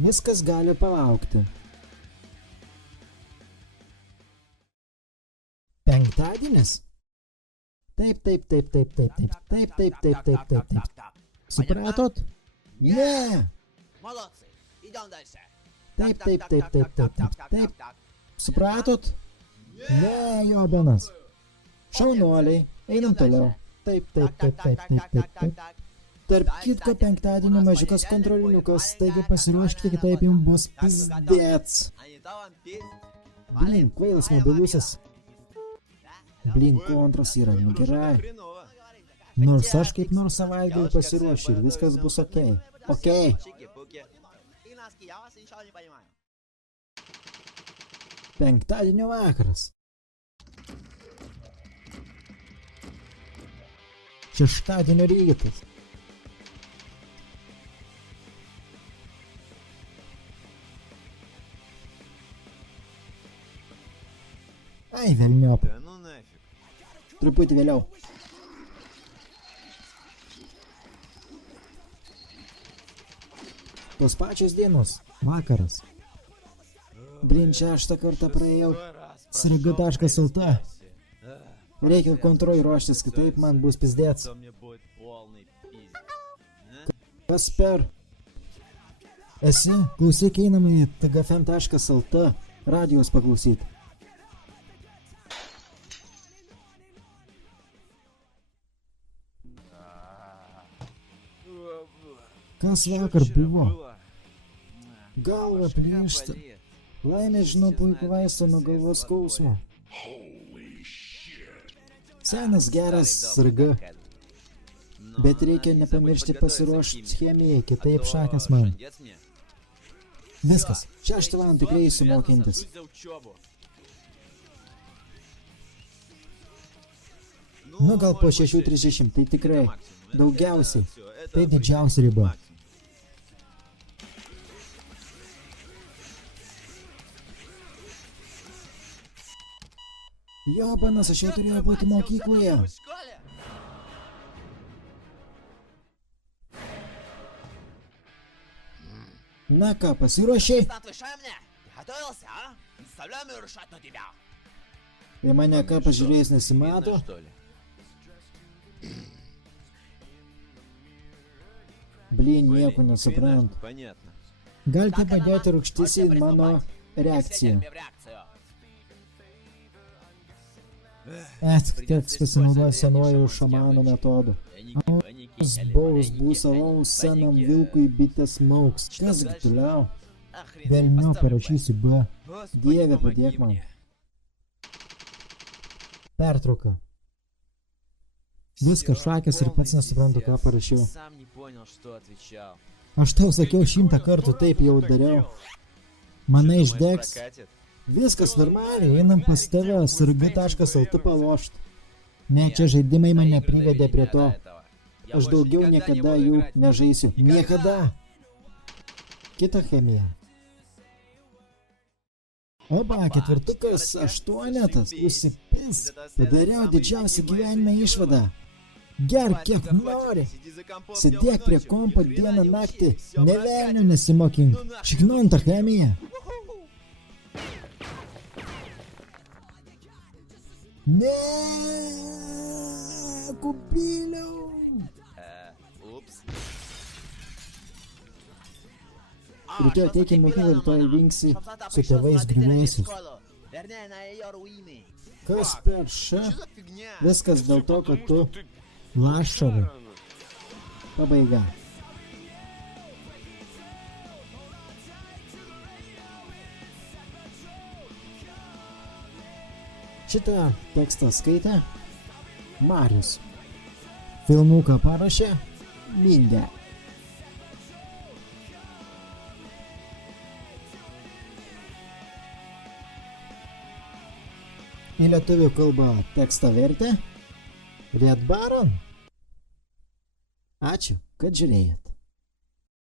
Viskas gali palaukti. Penktadienis? Taip. Supratot? Ne! Taip. Supratot? Ne, jobenas. Šaunuoliai, einam toliau. Taip. Tarp kitko penktadienio mažiukas kontroliniukas, taigi pasiruoškite, kitaip jums bus pizdėts. Blin, kvailas mobilusis. Blin, kontras yra, gerai. Nors aš kaip nors savaitgalį pasiruošiu ir viskas bus okei. Okei. Penktadienio vakaras. Šeštadienio rytas. Ai, velniop. Truputį vėliau. Tos pačios dienos. Vakaras. Blin, 6 kartą praėjau. Sriga.lt. Reikia kontrolį ruoštis, kitaip man bus pizdėts. Kas per? Esi? Klausyk, einam į tgfm.lt. Radijos paklausyti. Kas vakar buvo? Galva plėšta. Laimė žinau puikų vaistą nuo galvos skausmo. Senas geras sriga. Bet reikia nepamiršti pasiruošti chemijai, kitaip šakės man. Viskas. 6 valandą tikrai įsimokintis. Nu gal po 6:30, tai tikrai. Daugiausiai. Tai didžiausia riba. Jobanas, aš jau turėjau būti mokykloje. Na ką, pasiruošei? Į mane ką pažiūrėjus nesimato? Blin, nieko nesuprant. Galite padėti rūgštis į mano reakciją. Teks pasinaudoja senuoju šamano metodu. Baus bus alaus senam vilkui bitės mauks. Kas toliau? Velniau parašysiu B. Dieve, padėk man. Pertrauka. Viskas šakės ir pats nesuprantu, ką parašiau. Aš tau sakiau 100 kartų, taip jau dariau. Manai išdegs? Viskas normaliai, einam pas tave, sriga.lt palošt. Ne, čia žaidimai mane privedė prie to. Aš daugiau niekada jų nežaisiu. Niekada. Kita chemija. Oba, 4, 8, užsipis. Padariau didžiausią gyvenime išvadą. Gerk kiek nori. Sėdėk prie kompo dieną naktį. Ne velnio nesimokink. Šiknonta chemija. Ne, kubiliau. Rytoj ateik į mokyklą, rytoj vinksi su tėvais griuvėsius. Kas per ša? Viskas dėl to, kad tu lašavai. Pabaiga. Šitą tekstą skaitė Marius. Filmuką parašė Mindė. Į lietuvių kalbą tekstą vertė Red Baron. Ačiū, kad žiūrėjot.